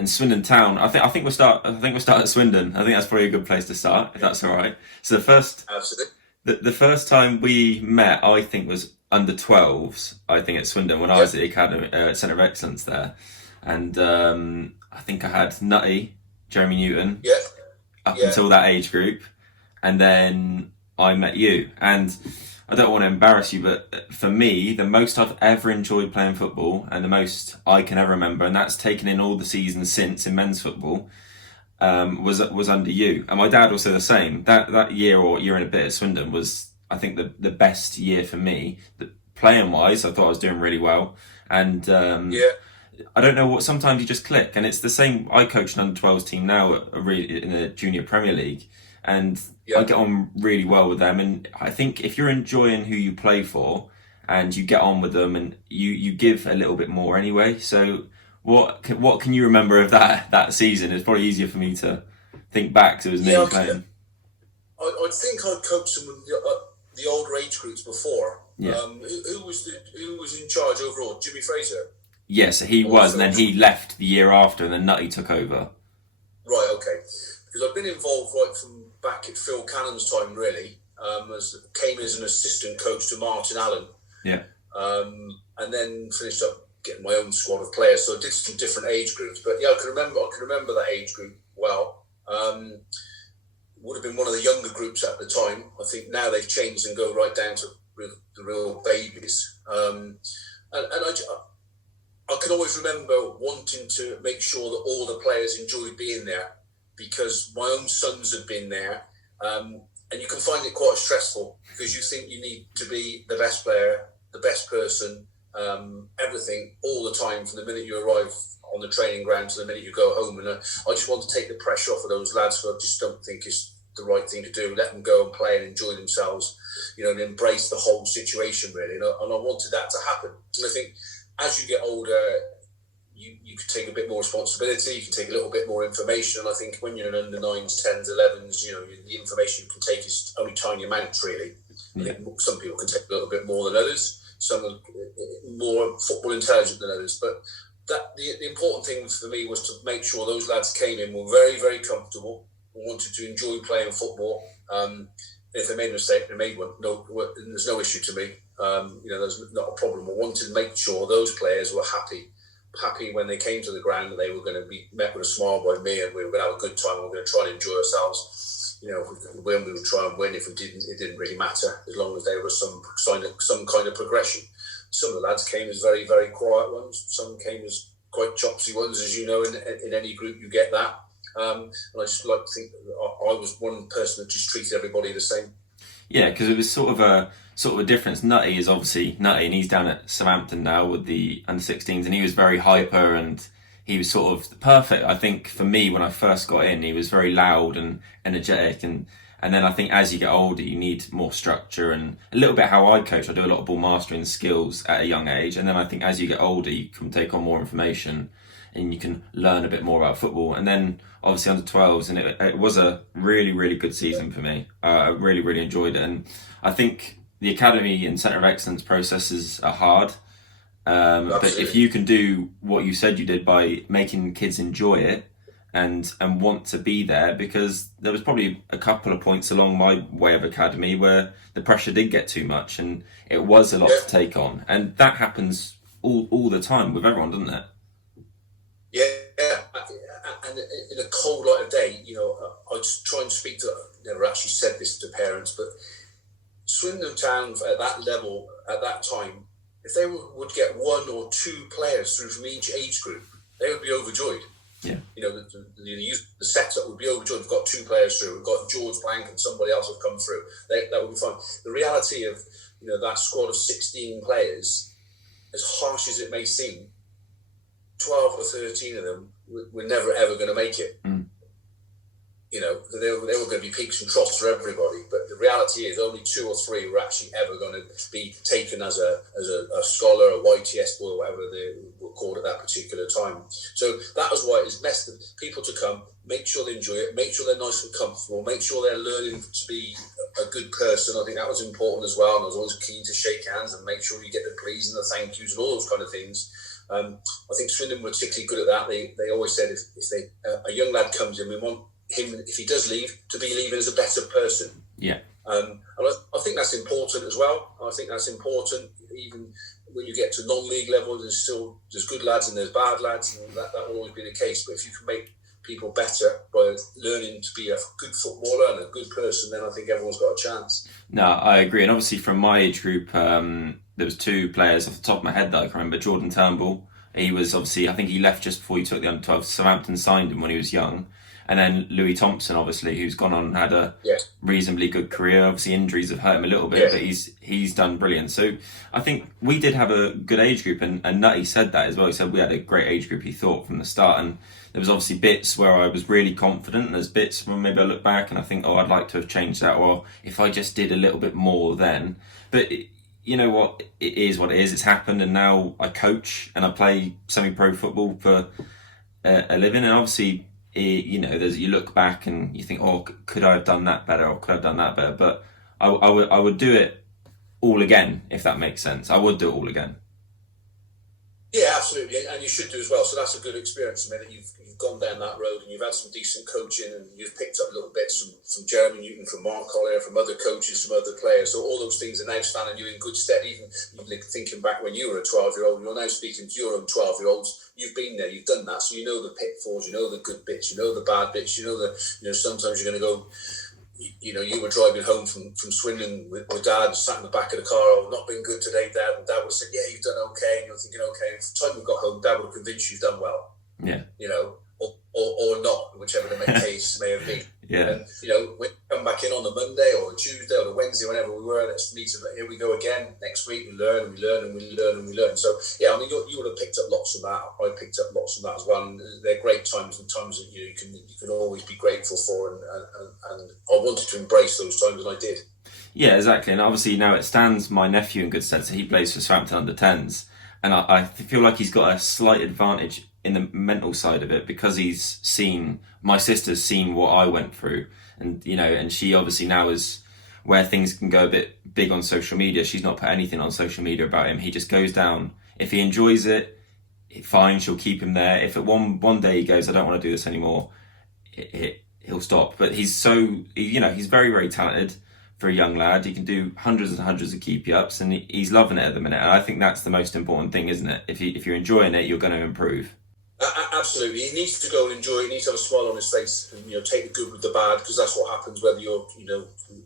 and Swindon Town. I think we'll start at Swindon. I think that's probably a good place to start, if that's all right. So Absolutely. the first time we met, I think, was under 12s. I think at Swindon when I was Yep. at the academy centre of excellence there, and I think I had Nutty, Jeremy Newton, Yeah. up Yeah. until that age group, and then I met you. And I don't want to embarrass you, but for me, the most I've ever enjoyed playing football, and the most I can ever remember, and that's taken in all the seasons since in men's football, was under you. And my dad also the same. That year or year and a bit at Swindon was, I think, the best year for me. Playing wise, I thought I was doing really well, and Yeah. I don't know what. Sometimes you just click, and it's the same. I coach an under 12s team now in the junior Premier League, and I Yeah. get on really well with them. And I think if you're enjoying who you play for, and you get on with them, and you give a little bit more anyway. So what can you remember of that season? It's probably easier for me to think back to it was Yeah. me playing. I think I coached some of the older age groups before. Yeah. Who was in charge overall? Jimmy Fraser. Yes, he Or was, and Phil. then he left the year after, and then Nutty took over. Right. Okay. Because I've been involved right from back at Phil Cannon's time, really. As came as an assistant coach to Martin Allen, Yeah. and then finished up getting my own squad of players. So I did some different age groups, but yeah, I can remember that age group well. Would have been one of the younger groups at the time. I think now they've changed and go right down to the real babies. I can always remember wanting to make sure that all the players enjoyed being there because my own sons had been there. And you can find it quite stressful because you think you need to be the best player, the best person, everything all the time from the minute you arrive on the training ground to the minute you go home. And I just want to take the pressure off of those lads who I just don't think is the right thing to do. Let them go and play and enjoy themselves, and embrace the whole situation really. And I wanted that to happen. And I think as you get older, you can take a bit more responsibility, you can take a little bit more information. And I think when you're in under 9s, 10s, 11s, the information you can take is only tiny amounts, really. Yeah. I think some people can take a little bit more than others. Some are more football intelligent than others. But the important thing for me was to make sure those lads came in were very, very comfortable, wanted to enjoy playing football. If they made a mistake, they made one. No, there's no issue to me. There's not a problem. I wanted to make sure those players were happy when they came to the ground, that they were going to be met with a smile by me, and we were going to have a good time. We were going to try and enjoy ourselves. If we could win, we would try and win. If we didn't, it didn't really matter, as long as there was some kind of progression. Some of the lads came as very, very quiet ones. Some came as quite chopsy ones, as you know. In any group, you get that. And I just like to think that I was one person that just treated everybody the same. Yeah, because it was sort of a difference. Nutty is obviously Nutty, and he's down at Southampton now with the under 16s, and he was very hyper, and he was sort of perfect. I think for me when I first got in, he was very loud and energetic, and then I think as you get older, you need more structure and a little bit how I coach. I do a lot of ball mastering skills at a young age, and then I think as you get older, you can take on more information and you can learn a bit more about football. And then obviously under 12s, and it was a really, really good season for me. I really, really enjoyed it. And I think the academy and centre of excellence processes are hard. But if you can do what you said you did by making kids enjoy it and want to be there, because there was probably a couple of points along my way of academy where the pressure did get too much and it was a lot to take on. And that happens all the time with everyone, doesn't it? Yeah, and in a cold light of day, I just try and speak to. Never actually said this to parents, but Swindon Town at that level at that time, if they would get one or two players through from each age group, they would be overjoyed. Yeah. The setup would be overjoyed. We've got two players through. We've got George Blank and somebody else have come through. That would be fine. The reality of that squad of 16 players, as harsh as it may seem, 12 or 13 of them were never ever going to make it. Mm. They were going to be peaks and troughs for everybody, but the reality is only 2 or 3 were actually ever going to be taken as a scholar, a YTS boy, or whatever they were called at that particular time. So that was why it's best for people to come, make sure they enjoy it, make sure they're nice and comfortable, make sure they're learning to be a good person. I think that was important as well, and I was always keen to shake hands and make sure you get the please and the thank yous and all those kind of things. I think Swindon were particularly good at that. They always said if a young lad comes in, we want him, if he does leave, to be leaving as a better person. Yeah. And I think that's important as well. I think that's important even when you get to non-league level. There's good lads and there's bad lads, and that will always be the case. But if you can make people better by learning to be a good footballer and a good person, then I think everyone's got a chance. No, I agree. And obviously from my age group, there was two players off the top of my head that I can remember. Jordan Turnbull, he was obviously, I think he left just before he took the under-12. Southampton signed him when he was young. And then Louis Thompson, obviously, who's gone on and had a reasonably good career. Obviously, injuries have hurt him a little bit, but he's done brilliant. So I think we did have a good age group, and Nutty said that as well. He said we had a great age group, he thought, from the start. And there was obviously bits where I was really confident, and there's bits where maybe I look back and I think, I'd like to have changed that, or if I just did a little bit more then. But you know what? It is what it is. It's happened, and now I coach and I play semi-pro football for a living, and obviously, you look back and you think, could I have done that better, or could I have done that better? But I would do it all again, if that makes sense. I would do it all again. Yeah, absolutely, and you should do as well. So that's a good experience for me, that you've gone down that road and you've had some decent coaching, and you've picked up little bits from Jeremy Newton, from Mark Collier, from other coaches, from other players. So all those things are now standing you in good stead. Even thinking back when you were a 12-year-old, you're now speaking to your own 12-year-olds. You've been there, you've done that, so you know the pitfalls, you know the good bits, you know the bad bits, you know sometimes you're going to go. You were driving home from Swindon with Dad, sat in the back of the car. Not been good today, Dad. And Dad would say, "Yeah, you've done okay." And you're thinking, "Okay." And by the time we got home, Dad would have convinced you've done well. Yeah. Or not, whichever the case may have been. Yeah. And we come back in on the Monday or the Tuesday or the Wednesday, whenever we were. Let's meet. Here we go again. Next week we learn and we learn and we learn and we learn. So yeah, I mean, you would have picked up lots of that. I picked up lots of that as well. And they're great times, and times that you can always be grateful for. And I wanted to embrace those times, and I did. Yeah, exactly. And obviously now it stands my nephew in good stead. So he plays for Southampton under-10s, and I feel like he's got a slight advantage in the mental side of it, because my sister's seen what I went through, and she obviously now is where things can go a bit big on social media. She's not put anything on social media about him. He just goes down. If he enjoys it, fine, she'll keep him there. If at one day he goes, I don't want to do this anymore, he'll stop. But he's he's very, very talented for a young lad. He can do hundreds and hundreds of keepy-ups, and he's loving it at the minute. And I think that's the most important thing, isn't it? If you're enjoying it, you're going to improve. Absolutely, he needs to go and enjoy it. He needs to have a smile on his face, and take the good with the bad, because that's what happens whether you're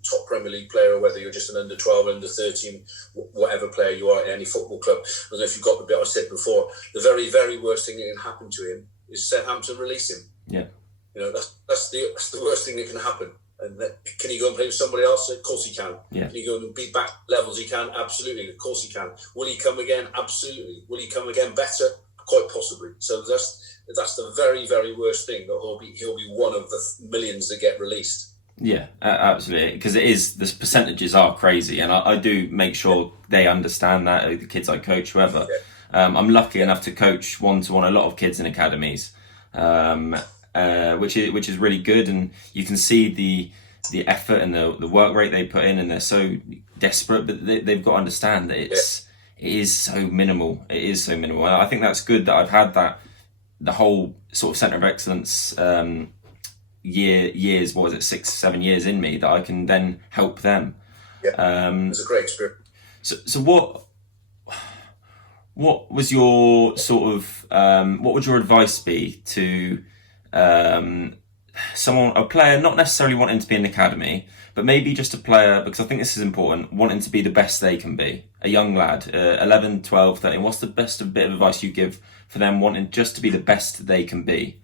top Premier League player or whether you're just an under 12, under 13, whatever player you are in any football club. I don't know if you've got the bit I said before. The very, very worst thing that can happen to him is Southampton release him. Yeah, that's the worst thing that can happen. And can he go and play with somebody else? Of course he can. Yeah. Can he go and beat back levels? He can, absolutely. Of course he can. Will he come again? Absolutely. Will he come again better? Quite possibly. So that's the very, very worst thing, that he'll be one of the millions that get released. Yeah, absolutely. Because the percentages are crazy, and I do make sure they understand that, the kids I coach, whoever. Yeah. I'm lucky enough to coach one-to-one a lot of kids in academies, which is really good, and you can see the effort and the work rate they put in, and they're so desperate, but they've got to understand that it is so minimal. It is so minimal. And I think that's good that I've had that, the whole sort of centre of excellence years, 6-7 years in me, that I can then help them. Yeah, it's a great experience. So what was your sort of what would your advice be to a player not necessarily wanting to be in the academy, but maybe just a player, because I think this is important, wanting to be the best they can be, a young lad, 11, 12, 13, what's the best bit of advice you give for them wanting just to be the best they can be?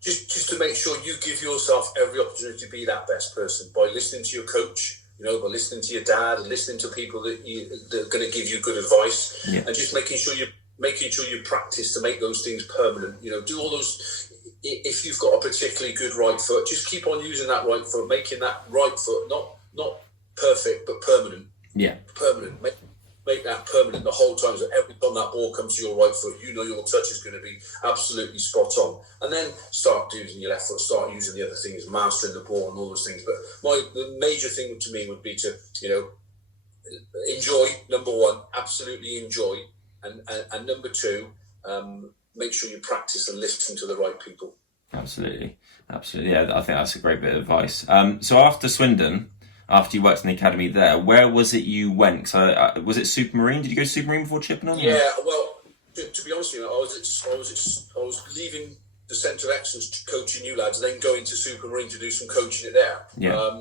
Just to make sure you give yourself every opportunity to be that best person, by listening to your coach, by listening to your dad, and listening to people that are going to give you good advice, and just making sure you practice to make those things permanent. Do all those. If you've got a particularly good right foot, just keep on using that right foot, making that right foot not perfect but permanent. Yeah, permanent. Make that permanent the whole time. So every time that ball comes to your right foot, your touch is going to be absolutely spot on. And then start using your left foot, start using the other things, mastering the ball and all those things. But the major thing to me would be to enjoy. Number one, absolutely enjoy. and number two, make sure you practice and listen to the right people. Absolutely. Yeah, I think that's a great bit of advice. So after Swindon, after you worked in the academy there, where was it you went? So was it Supermarine? Did you go to Supermarine before Chippenham? Yeah, well, to be honest with you, I was leaving the Centre of Excellence to coaching new lads, and then going to Supermarine to do some coaching there. Yeah.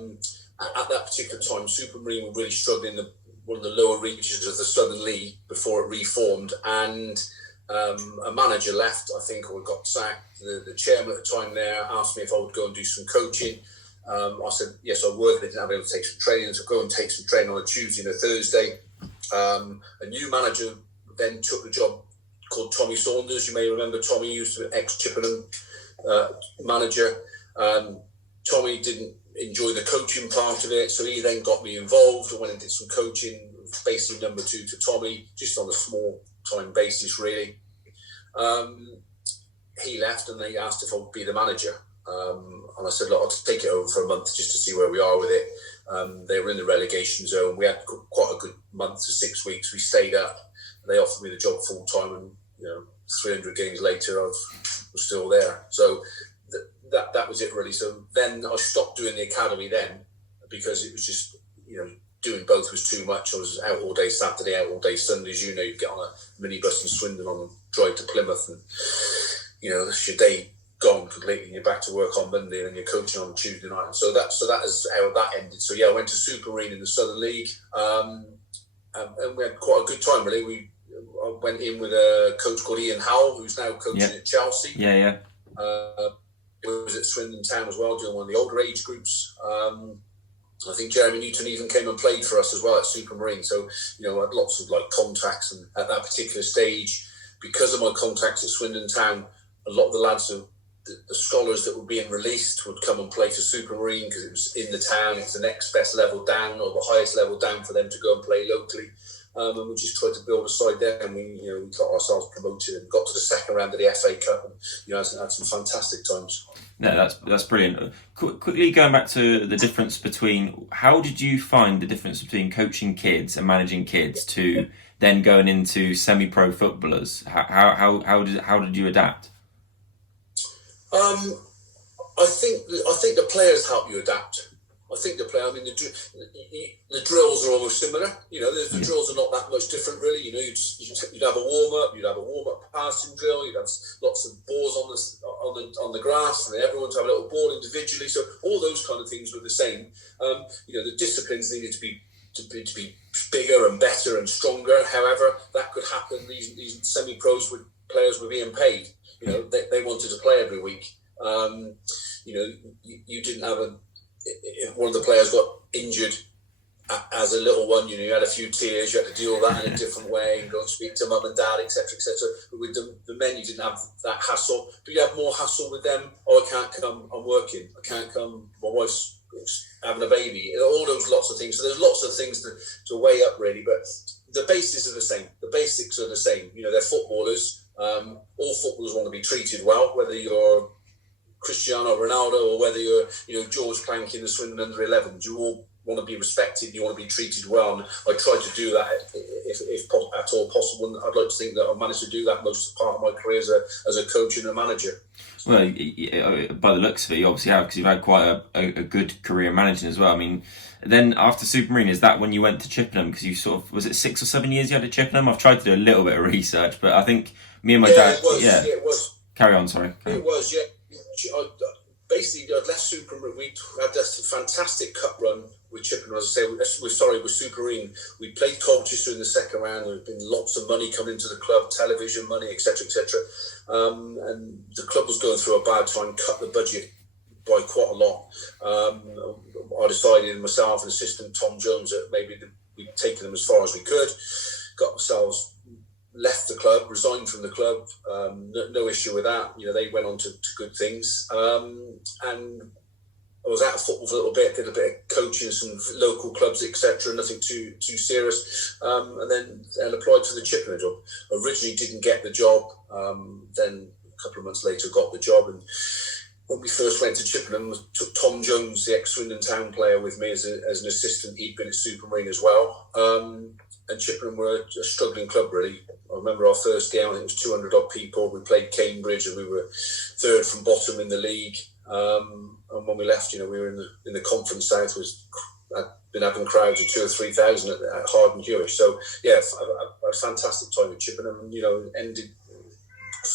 At that particular time, Supermarine were really struggling in one of the lower reaches of the Southern League before it reformed, and a manager left, I think, or got sacked. The chairman at the time there asked me if I would go and do some coaching. I said yes, I would. They didn't have able to take some training, so go and take some training on a Tuesday and a Thursday. A new manager then took the job called Tommy Saunders. You may remember Tommy, used to be ex-Chippenham manager. Tommy didn't enjoy the coaching part of it, so he then got me involved. I went and did some coaching, basically number two to Tommy, just on a small time basis, really. He left, and they asked if I would be the manager. And I said, look, I'll take it over for a month just to see where we are with it. They were in the relegation zone. We had quite a good month to 6 weeks. We stayed up. They offered me the job full time, and 300 games later, I was still there. So that was it, really. So then I stopped doing the academy then, because it was just doing both was too much. I was out all day Saturday, out all day Sundays. You get on a minibus in Swindon on the drive to Plymouth, and that's your day gone completely, and you're back to work on Monday, and then you're coaching on Tuesday night. And so that is how that ended. So I went to Supermarine in the Southern League, and we had quite a good time, really. I went in with a coach called Ian Howell, who's now coaching at Chelsea. Yeah. He was at Swindon Town as well, doing one of the older age groups. I think Jeremy Newton even came and played for us as well at Supermarine. So, I had lots of contacts, and at that particular stage, because of my contacts at Swindon Town, a lot of the lads, the scholars that were being released, would come and play for Supermarine because it was in the town. It's the next best level down, or the highest level down for them to go and play locally. And we just tried to build a side there, and we got ourselves promoted and got to the second round of the FA Cup, and had some fantastic times. No, that's brilliant. Quickly going back to the difference between, how did you find the difference between coaching kids and managing kids to then going into semi-pro footballers? How did you adapt? I think the players help you adapt. I think the drills are almost similar. The drills are not that much different, really. You'd have a warm-up passing drill. You'd have lots of balls on the grass, and everyone to have a little ball individually. So all those kind of things were the same. The disciplines needed to be bigger and better and stronger. However, that could happen. These semi-pros players were being paid. They wanted to play every week. You didn't have if one of the players got injured as a little one, you had a few tears, you had to deal with that in a different way and go and speak to mum and dad, etc., etc. But with the men, you didn't have that hassle, but you have more hassle with them. I can't come, I'm working. I can't come, my wife's having a baby. All those lots of things. So there's lots of things to weigh up, really, but the bases are the same. The basics are the same. They're footballers. All footballers want to be treated well, whether you're Cristiano Ronaldo or whether you're George Plank in the Swindon under 11s. You all want to be respected, you want to be treated well, and I try to do that if at all possible, and I'd like to think that I've managed to do that most part of my career as a coach and a manager. Well, by the looks of it, you obviously have, because you've had quite a good career managing as well. I mean, then after Supermarine, is that when you went to Chippenham? Because you was it 6 or 7 years you had at Chippenham? I've tried to do a little bit of research, but I think me and my dad... It was. Carry on, sorry. It was, yeah. Basically, I'd left Supermarine. We had this fantastic cup run with Chippenham, as I say. With Supermarine. We played Colchester in the second round. There had been lots of money coming into the club, television money, etc., etc. And the club was going through a bad time, cut the budget by quite a lot. I decided, myself and assistant Tom Jones, that maybe we'd taken them as far as we could, got ourselves... left the club, resigned from the club, no issue with that. They went on to good things. And I was out of football for a little bit, did a bit of coaching in some local clubs, etc. Nothing too serious. And then applied for the Chippenham job. Originally didn't get the job. Then a couple of months later got the job. And when we first went to Chippenham, I took Tom Jones, the ex-Swindon Town player, with me as an assistant. He'd been at Supermarine as well. and Chippenham were a struggling club, really. I remember our first game, I think it was 200 odd people. We played Cambridge and we were third from bottom in the league. And when we left, we were in the Conference South, I'd been having crowds of 2,000 or 3,000 at Harden Hewish. So yeah, a fantastic time at Chippenham, and ended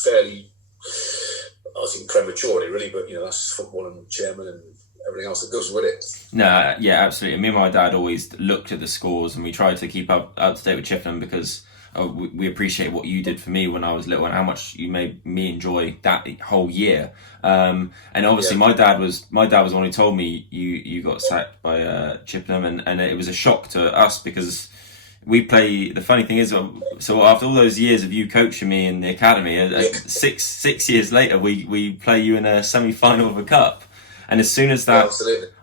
fairly, I think, prematurely, really. But that's football and chairman and everything else that goes with it. No, yeah, absolutely. Me and my dad always looked at the scores, and we tried to keep up to date with Chippenham because we appreciate what you did for me when I was little and how much you made me enjoy that whole year. And obviously, my dad was the one who told me you got sacked by Chippenham, and it was a shock to us because we play. The funny thing is, so after all those years of you coaching me in the academy, 6 years later, we play you in a semi-final of a cup. And as soon as that,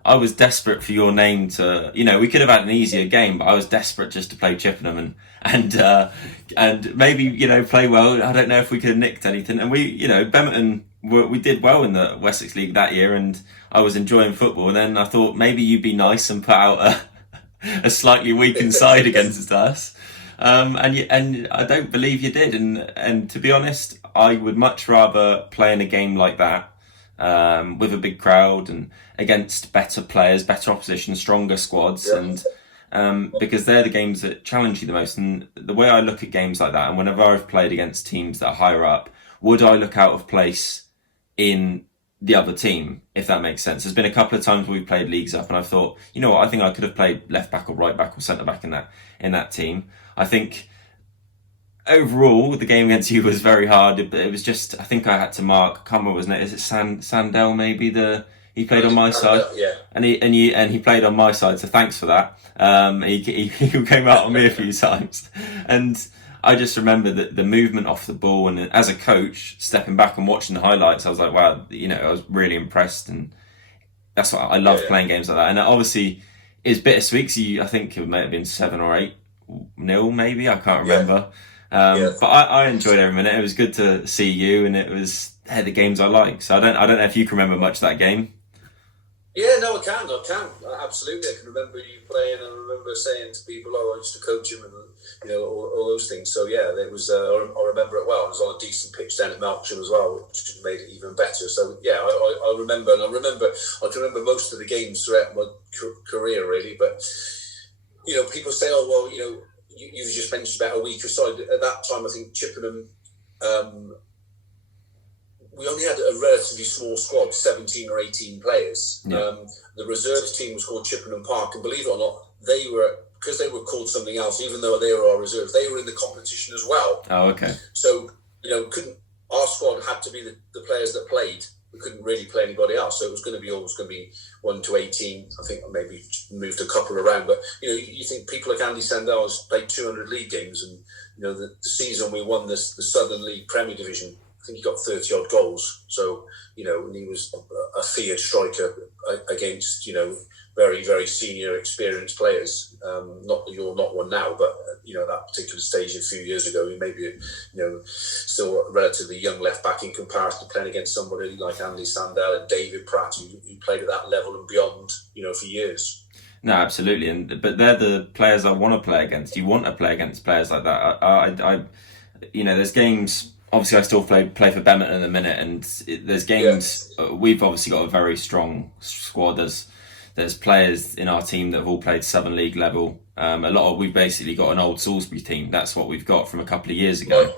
I was desperate for your name to, we could have had an easier game, but I was desperate just to play Chippenham and maybe, play well. I don't know if we could have nicked anything. And Bemerton, we did well in the Wessex League that year, and I was enjoying football. And then I thought maybe you'd be nice and put out a slightly weakened side against us. And I don't believe you did. And to be honest, I would much rather play in a game like that, with a big crowd and against better players, better opposition, stronger squads, and because they're the games that challenge you the most. And the way I look at games like that, and whenever I've played against teams that are higher up, would I look out of place in the other team, if that makes sense? There's been a couple of times we've played leagues up and I've thought, you know what, I think I could have played left back or right back or centre back in that team. I think overall, the game against you was very hard. It was just, I think I had to mark. I can't remember, wasn't it? Is it Sandell? Maybe he played on my side, yeah. And he played on my side. So thanks for that. He came out on me a few times, and I just remember the movement off the ball. And as a coach, stepping back and watching the highlights, I was like, wow, I was really impressed, and that's what I love playing games like that. And obviously, it's bittersweet. So I think it may have been 7 or 8-0, maybe, I can't remember. But I enjoyed every minute. It was good to see you, and it was the games I like. So I don't know if you can remember much of that game. Yeah, no, I can. Absolutely, I can remember you playing, and I remember saying to people, "Oh, I used to coach him," and all those things. So yeah, it was. I remember it well. It was on a decent pitch down at Melksham as well, which made it even better. So yeah, I remember, and I can remember most of the games throughout my career, really. But people say, "Oh, well, you've just mentioned about a weaker side." At that time, I think Chippenham, we only had a relatively small squad, 17 or 18 players. Yeah. The reserves team was called Chippenham Park, and believe it or not, because they were called something else, even though they were our reserves, they were in the competition as well. Oh, okay. So, our squad had to be the players that played. We couldn't really play anybody else, so it was always going to be 1 to 18. I think maybe moved a couple around, but you think people like Andy Sandell has played 200 league games, and the season we won the Southern League Premier Division, I think he got 30 odd goals. So and he was a feared striker against very, very senior, experienced players. Not that you're not one now, but at that particular stage a few years ago, he may be still a relatively young left back in comparison to playing against somebody like Andy Sandell and David Pratt, who played at that level and beyond, for years. No, absolutely, but they're the players I want to play against. You want to play against players like that. I there's games. Obviously, I still play for Bemerton in the minute, and there's games. Yeah. We've obviously got a very strong squad. There's players in our team that have all played Southern League level. We've basically got an old Salisbury team. That's what we've got from a couple of years ago.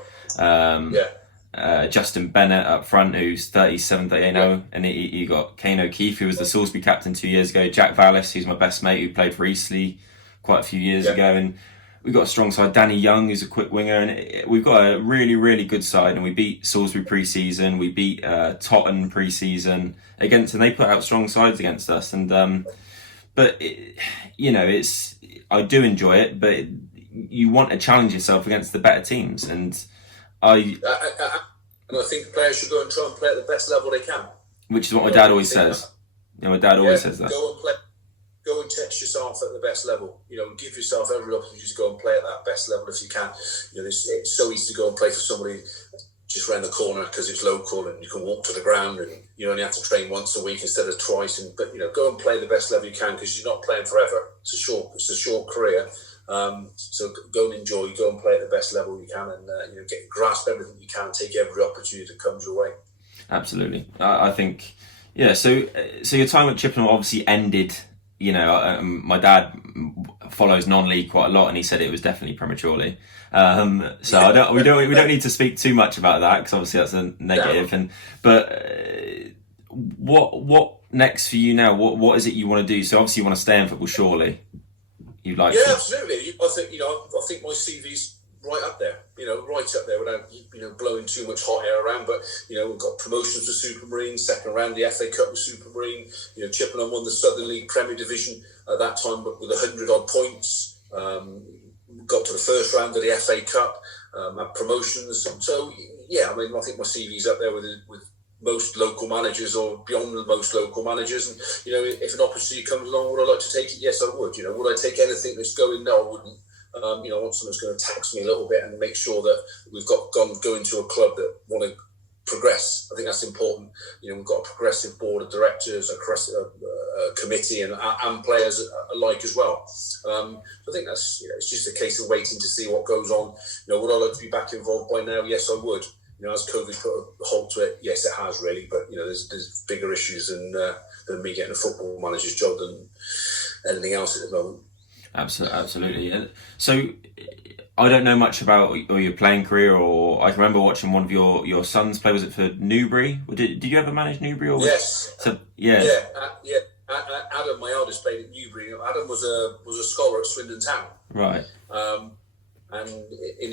Justin Bennett up front, who's 37, 38, and you got Kane O'Keefe, who was the Salisbury captain 2 years ago. Jack Vallis, who's my best mate, who played for Eastleigh quite a few years ago, and we've got a strong side. Danny Young, who's a quick winger, and we've got a really, really good side. And we beat Salisbury pre-season, we beat Totton pre-season and they put out strong sides against us. And but I do enjoy it, but you want to challenge yourself against the better teams, and I think players should go and try and play at the best level they can. Which is what my dad always says. My dad always says that. Go and test yourself at the best level. Give yourself every opportunity to go and play at that best level if you can. It's so easy to go and play for somebody just round the corner because it's local and you can walk to the ground and you only have to train once a week instead of twice. But go and play the best level you can because you're not playing forever. It's a short career, So go and enjoy, go and play at the best level you can, and grasp everything you can, take every opportunity that comes your way. Absolutely, I think, yeah. So your time at Chippenham obviously ended. My dad follows non-league quite a lot, and he said it was definitely prematurely. So we don't need to speak too much about that, because obviously that's a negative. No. But what next for you now? What is it you want to do? So obviously you want to stay in football, surely. You'd like to. Absolutely. I think my CV's right up there. Right up there without blowing too much hot air around. But we've got promotions for Supermarine, second round the FA Cup with Supermarine. Chippenham won the Southern League Premier Division at that time, but with 100 odd points. Got to the first round of the FA Cup. Had promotions. So I think my CV's up there with most local managers, or beyond most local managers. And if an opportunity comes along, would I like to take it? Yes, I would. Would I take anything that's going? No, I wouldn't. I want someone that's going to tax me a little bit and make sure that we've going to a club that want to progress. I think that's important. We've got a progressive board of directors, a committee, and players alike as well. I think that's it's just a case of waiting to see what goes on. Would I like to be back involved by now? Yes, I would. Has COVID put a halt to it? Yes, it has, really. But there's bigger issues than me getting a football manager's job than anything else at the moment. Absolutely. So I don't know much about your playing career, or I can remember watching one of your sons play. Was it for Newbury? Did you ever manage Newbury? Yes. Yeah. Adam, my eldest, played at Newbury. Adam was a scholar at Swindon Town. Right. And in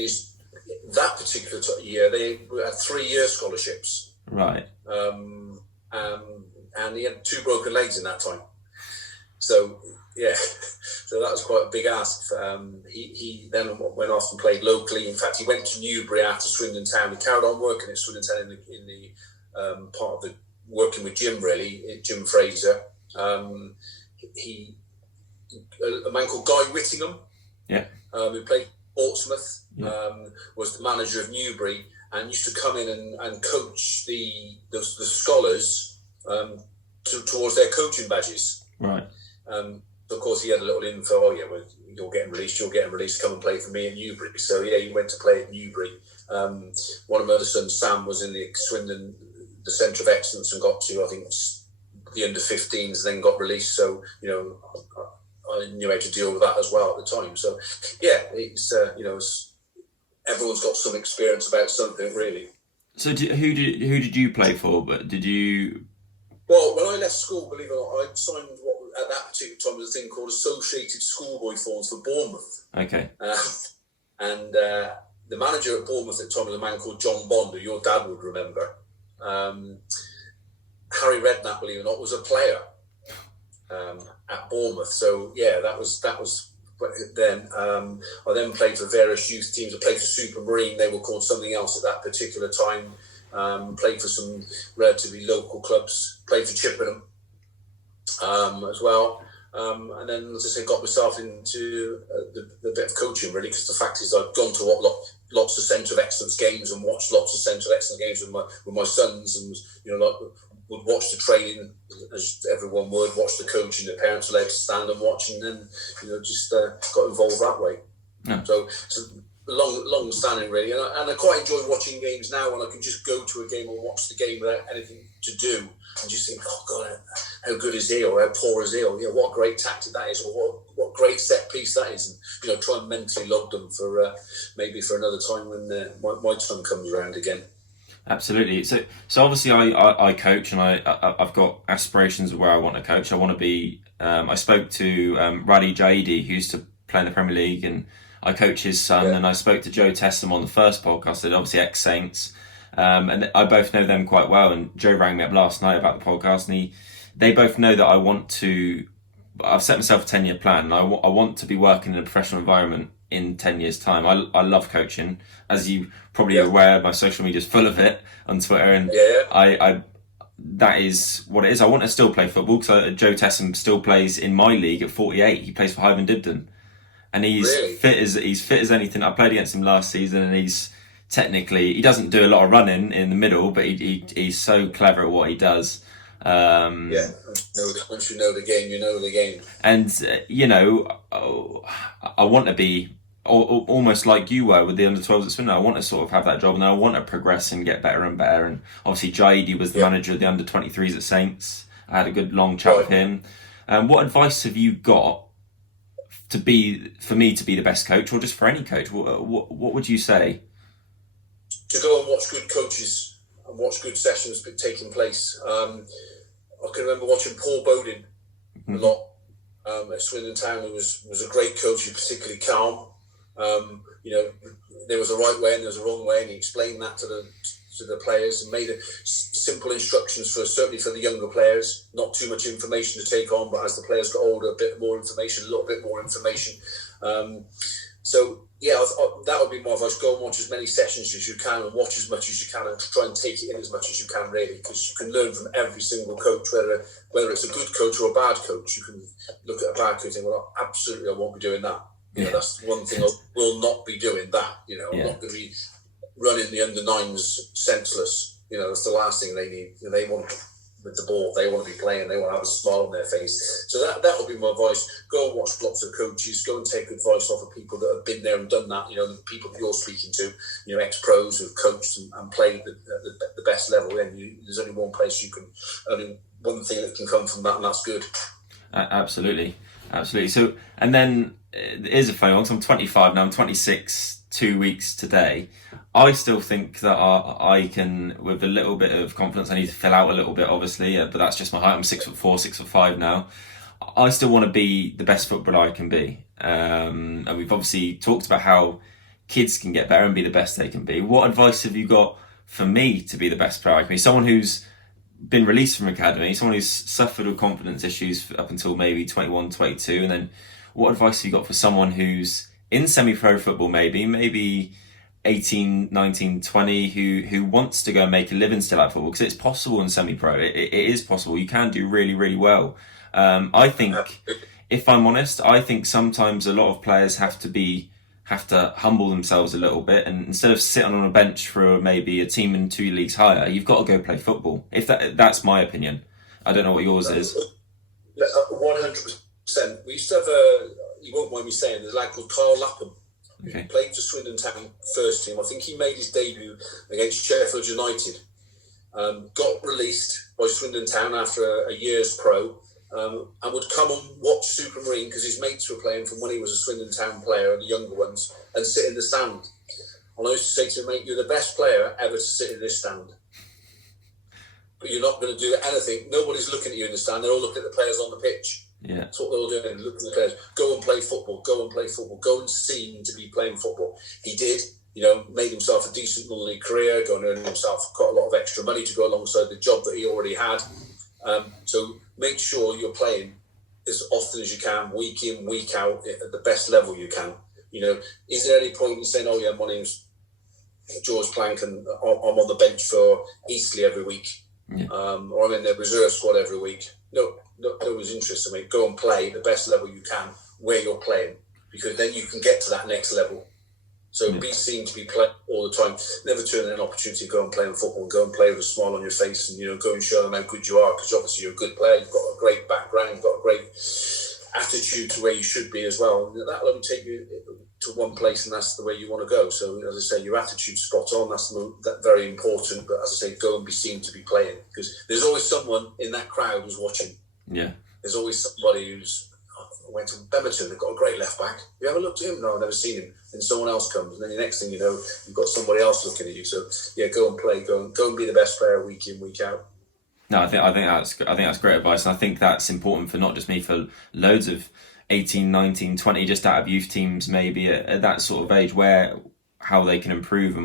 that particular year, they had 3-year scholarships. Right. And he had 2 broken legs in that time. So so that was quite a big ask. He then went off and played locally. In fact, he went to Newbury after Swindon Town. He carried on working at Swindon Town in the part of the working with Jim, really, Jim Fraser. A man called Guy Whittingham, who played Portsmouth, was the manager of Newbury, and used to come in and coach the scholars towards their coaching badges. Right. Of course, he had a little info. Oh yeah, well, you're getting released. Come and play for me at Newbury. So he went to play at Newbury. One of my other sons, Sam, was in the Swindon, the Centre of Excellence, and got to, I think, the under 15s. Then got released. So I knew how to deal with that as well at the time. So it's everyone's got some experience about something, really. So who did you play for? But did you? Well, when I left school, believe it or not, I signed what at that particular time was a thing called Associated Schoolboy Forms for Bournemouth. Okay. And the manager at Bournemouth at the time was a man called John Bond, who your dad would remember. Harry Redknapp, believe it or not, was a player at Bournemouth. So that was then. I then played for various youth teams. I played for Supermarine. They were called something else at that particular time. Played for some relatively local clubs. Played for Chippenham as well. And then, as I say, got myself into the bit of coaching, really, because the fact is I've gone to lots of Centre of Excellence games and watched lots of Centre of Excellence games with my sons, and would watch the training as everyone would, watch the coaching. The parents were allowed to stand and watch, and then just got involved that way. Yeah. So long standing, really, and I quite enjoy watching games now when I can just go to a game and watch the game without anything to do, and just think, oh God, how good is he, or how poor is he, or what a great tactic that is, or what great set piece that is, and try and mentally log them for maybe for another time when my time comes around again. Absolutely. So obviously I coach, and I've got aspirations of where I want to coach. I want to be. I spoke to Radi Jaidi, who used to play in the Premier League, and I coach his son. Yeah. And I spoke to Joe Tessam on the first podcast. They're obviously ex-Saints, and I both know them quite well. And Joe rang me up last night about the podcast, and they both know that I want to. I've set myself a 10-year plan, and I want to be working in a professional environment in 10 years' time. I love coaching, as you probably are aware. My social media is full of it on Twitter, and I that is what it is. I want to still play football, because Joe Tessam still plays in my league at 48. He plays for Hyman Dibden, and he's fit as anything. I played against him last season, and he doesn't do a lot of running in the middle, but he's so clever at what he does. Yeah, once you know the game, you know the game. And I want to be almost like you were with the under-12s at Swindon. I want to sort of have that job, and I want to progress and get better and better. And obviously, Jaidi was the manager of the under-23s at Saints. I had a good long chat with him. What advice have you got for me to be the best coach, or just for any coach? What would you say? To go and watch good coaches and watch good sessions taking place. I can remember watching Paul Bowden a lot at Swindon Town. He was a great coach. He was particularly calm. There was a right way and there was a wrong way, and he explained that to the players and made simple instructions certainly for the younger players. Not too much information to take on, but as the players got older, a little bit more information. That would be my advice. Go and watch as many sessions as you can, and watch as much as you can, and try and take it in as much as you can, really, because you can learn from every single coach, whether it's a good coach or a bad coach. You can look at a bad coach and think, well, absolutely, I won't be doing that. That's one thing I will not be doing that. I'm not going to be running the under-9s senseless. That's the last thing they need. They want with the ball, they want to be playing, they want to have a smile on their face. So that would be my advice. Go and watch lots of coaches, go and take advice off of people that have been there and done that, the people that you're speaking to, ex-pros who've coached and played at the best level. And there's only one place only one thing that can come from that, and that's good. Absolutely. So, and then here's a funny one. So I'm 25 now, I'm 26 2 weeks today. I still think that I can, with a little bit of confidence, I need to fill out a little bit, obviously, but that's just my height. I'm 6'4", 6'5" now. I still want to be the best footballer I can be. And we've obviously talked about how kids can get better and be the best they can be. What advice have you got for me to be the best player I can be? Someone who's been released from academy, someone who's suffered with confidence issues up until maybe 21, 22, and then what advice have you got for someone who's in semi-pro football, maybe 18, 19, 20, who wants to go and make a living still at football? Because it's possible in semi-pro. It is possible. You can do really, really well. I think, if I'm honest, I think sometimes a lot of players have to humble themselves a little bit, and instead of sitting on a bench for maybe a team in 2 leagues higher, you've got to go play football. If that's my opinion. I don't know what yours is. 100%. We used to have you won't mind me saying, there's a lad called Carl Lapham. Okay. He played for Swindon Town first team. I think he made his debut against Sheffield United. Got released by Swindon Town after a year's pro, and would come and watch Supermarine because his mates were playing from when he was a Swindon Town player, the younger ones, and sit in the stand. And I used to say to him, mate, you're the best player ever to sit in this stand. But you're not going to do anything. Nobody's looking at you in the stand. They're all looking at the players on the pitch. Yeah. That's what they're all doing. Look at the players. Go and play football. Go and seem to be playing football. He did. Made himself a decent non-league career, going and earning himself quite a lot of extra money to go alongside the job that he already had. So make sure you're playing as often as you can, week in, week out, at the best level you can. Is there any point in saying, oh yeah, my name's George Plank and I'm on the bench for Eastleigh every week, or I'm in the reserve squad every week? No one's interested in me. Go and play the best level you can where you're playing, because then you can get to that next level. So be seen to be playing all the time. Never turn in an opportunity to go and play in football, and go and play with a smile on your face, and go and show them how good you are, because obviously you're a good player. You've got a great background, you've got a great attitude to where you should be as well. And that'll only take you to one place, and that's the way you want to go. So as I say, your attitude's spot on. That's very important. But as I say, go and be seen to be playing, because there's always someone in that crowd who's watching. Yeah. There's always somebody who's went to Bemerton. They've got a great left back. Have you ever looked at him? No, I've never seen him. And someone else comes, and then the next thing you know, you've got somebody else looking at you. So yeah, go and play. Go and be the best player week in, week out. No, I think that's great advice, and I think that's important for not just me, for loads of 18, 19, 20, just out of youth teams, maybe at that sort of age, where how they can improve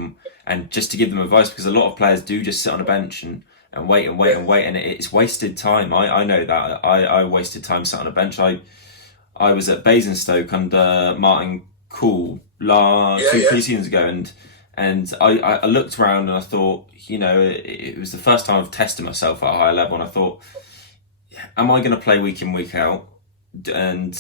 and just to give them advice, because a lot of players do just sit on a bench and wait, and it's wasted time. I know that I wasted time sat on a bench. I was at Basingstoke under Martin Cool two seasons ago, and I looked around and I thought, it was the first time I've tested myself at a higher level, and I thought, am I going to play week in, week out? And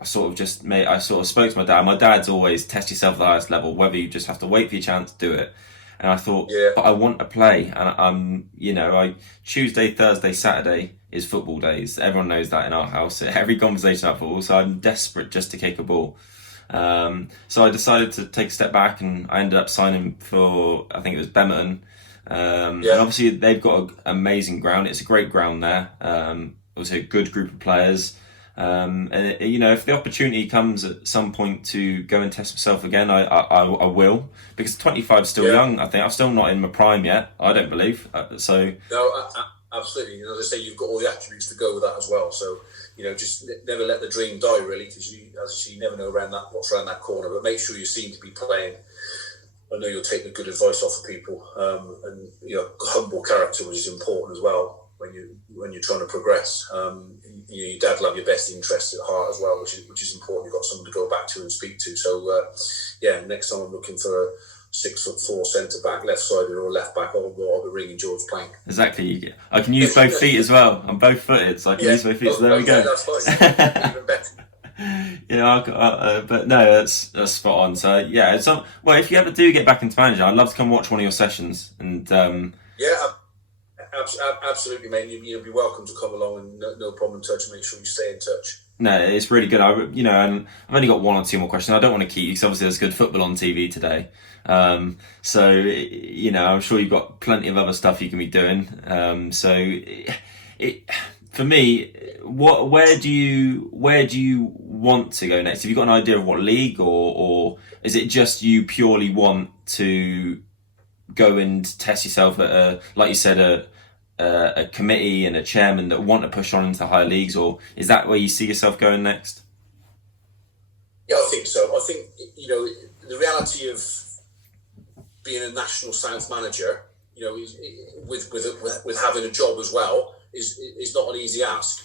I sort of spoke to my dad. My dad's always test yourself at the highest level, whether you just have to wait for your chance to do it. And I thought, Yeah. but I want to play. And Tuesday, Thursday, Saturday is football days. Everyone knows that in our house. Every conversation about football. So I'm desperate just to kick a ball. So I decided to take a step back, and I ended up signing for, I think it was Bemerton. And obviously they've got an amazing ground. It's a great ground there. Also a good group of players. If the opportunity comes at some point to go and test myself again, I will, because 25 is still young. I think I'm still not in my prime yet. I don't believe so. No, absolutely. As I say, you've got all the attributes to go with that as well. So just never let the dream die, really, because you never know what's around that corner. But make sure you seem to be playing. I know you'll take the good advice off of people, and humble character, which is important as well when you're trying to progress. Your dad will have your best interests at heart as well, which is important. You've got someone to go back to and speak to. So next time I'm looking for a 6'4" centre back, left sided or left back, I'll be ringing George Plank. Exactly. I can use both feet as well. I'm both footed, so I can use both feet. So there we go. That's fine. Even better. But no, that's spot on. So if you ever do get back into managing, I'd love to come watch one of your sessions. And absolutely, mate. You'll be welcome to come along, and no problem in touch. Make sure you stay in touch. No, it's really good. And I've only got one or two more questions. I don't want to keep you, because obviously there's good football on TV today. I'm sure you've got plenty of other stuff you can be doing. For me, where do you want to go next? Have you got an idea of what league, or is it just you purely want to go and test yourself at like you said, a committee and a chairman that want to push on into the higher leagues, or is that where you see yourself going next? Yeah, I think so. I think the reality of being a national South manager, with having a job as well, is not an easy ask.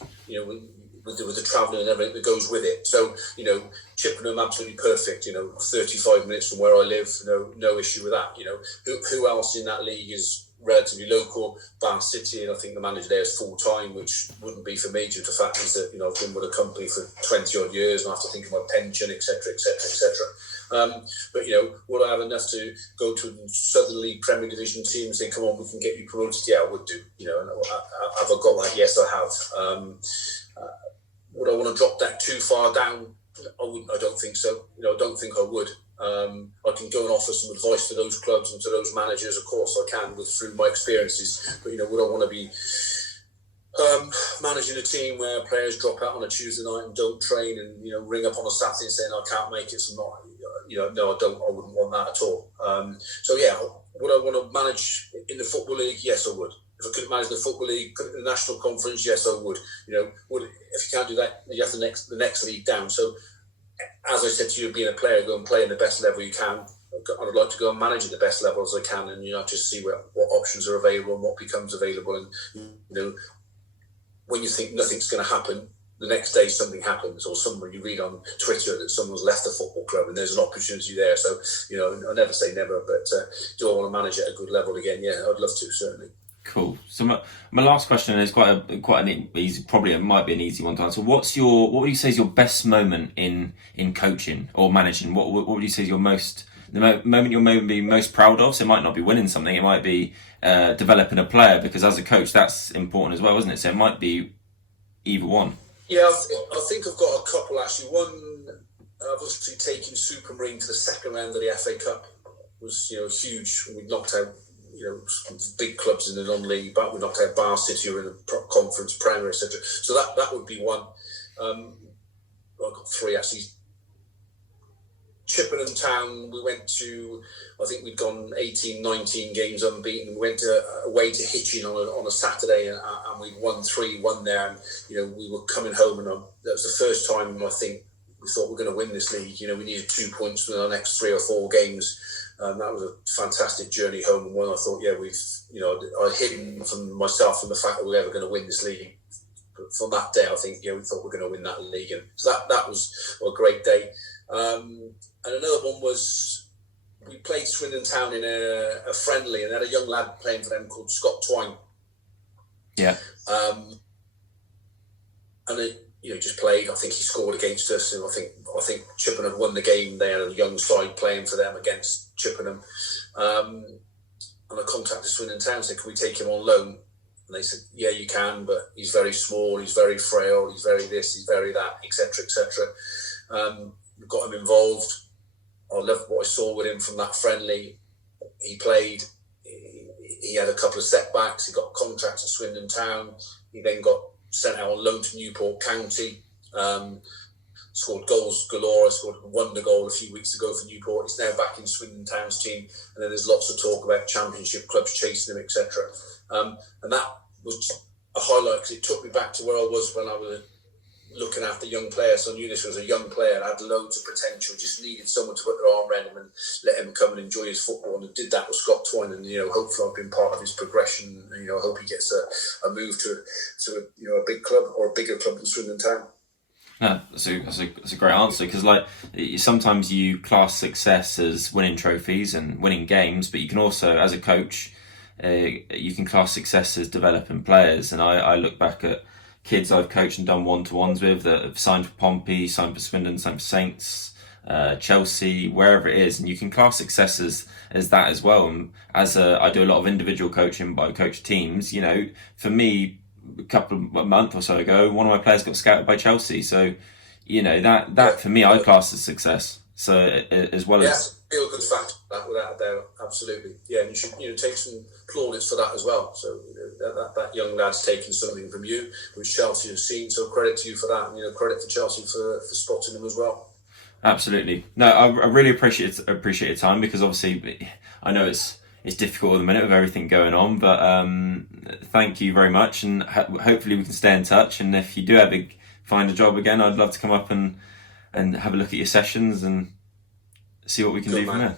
With the travelling and everything that goes with it. So Chippenham, absolutely perfect. 35 minutes from where I live, no issue with that. Who else in that league is relatively local? Bar City, and I think the manager there is full time, which wouldn't be for me due to the fact is that I've been with a company for 20 odd years and I have to think of my pension, etc., etc., etc. But would I have enough to go to the Southern League Premier Division team and say, come on, we can get you promoted? Yeah, I would do. And have I got that? Yes, I have. Would I want to drop that too far down? I wouldn't. I don't think so. I don't think I would. I can go and offer some advice to those clubs and to those managers. Of course, I can through my experiences. But would I want to be managing a team where players drop out on a Tuesday night and don't train, and ring up on a Saturday saying I can't make it? So no, I don't. I wouldn't want that at all. Would I want to manage in the Football League? Yes, I would. If I couldn't manage the Football League, the National Conference, yes, I would. If you can't do that, you have the next league down. So, as I said to you, being a player, go and play in the best level you can. I'd like to go and manage at the best level as I can, and just see what options are available and what becomes available. And when you think nothing's going to happen, the next day something happens, or someone you read on Twitter that someone's left the football club and there's an opportunity there. So I never say never, but do I want to manage at a good level again? Yeah, I'd love to, certainly. Cool. So my last question is quite an easy, probably it might be an easy one to answer. What would you say is your best moment in coaching or managing? What would you say is the moment you're maybe most proud of? So it might not be winning something, it might be developing a player, because as a coach that's important as well, isn't it? So it might be either one. Yeah, I think I've got a couple actually. One, obviously taking Supermarine to the second round of the FA Cup was huge. We knocked out big clubs in the non-league, but we knocked out Bar City or in the Conference Premier, etc. So that would be one. I've got three actually. Chippenham Town, we went to, I think we'd gone 18, 19 games unbeaten. We went away to Hitchin on a Saturday, and we won 3-1 there. And we were coming home, and that was the first time I think we thought we're going to win this league. We needed 2 points for our next 3 or 4 games. That was a fantastic journey home, and one I thought, I hidden from myself from the fact that we're ever going to win this league. But from that day, I think, we thought we're going to win that league, and so that was a great day. And another one was we played Swindon Town in a friendly, and they had a young lad playing for them called Scott Twine. Yeah. And it, just played. I think he scored against us, and I think Chippenham won the game. They had a young side playing for them against Chippenham. and I contacted Swindon Town and said, can we take him on loan? And they said, yeah, you can, but he's very small, he's very frail, he's very this, he's very that, etc., etc. We got him involved. I loved what I saw with him from that friendly. He played. He had a couple of setbacks. He got a contract at Swindon Town. He then got sent out on loan to Newport County. Scored goals galore. I scored a wonder goal a few weeks ago for Newport. He's now back in Swindon Town's team. And then there's lots of talk about championship clubs chasing him, etc. And that was a highlight because it took me back to where I was when I was looking after young players. So I knew this was a young player, had loads of potential, just needed someone to put their arm around him and let him come and enjoy his football. And I did that with Scott Twine, and hopefully I've been part of his progression. And, I hope he gets a move to a big club or a bigger club than Swindon Town. No, that's a great answer, because sometimes you class success as winning trophies and winning games, but you can also, as a coach, you can class success as developing players. And I look back at kids I've coached and done one-to-ones with that have signed for Pompey, signed for Swindon, signed for Saints, Chelsea, wherever it is, and you can class success as that as well. And I do a lot of individual coaching, but I coach teams. For me, a month or so ago, one of my players got scouted by Chelsea. So, that for me, I class as success. So as well as feel good fact, that without a doubt, absolutely. Yeah, and you should take some plaudits for that as well. So that young lad's taken something from you, which Chelsea have seen. So credit to you for that, and credit to Chelsea for spotting him as well. Absolutely. No, I really appreciate your time, because obviously I know it's difficult at the minute with everything going on, but thank you very much, and hopefully we can stay in touch. And if you do ever find a job again, I'd love to come up and have a look at your sessions and see what we can do from there.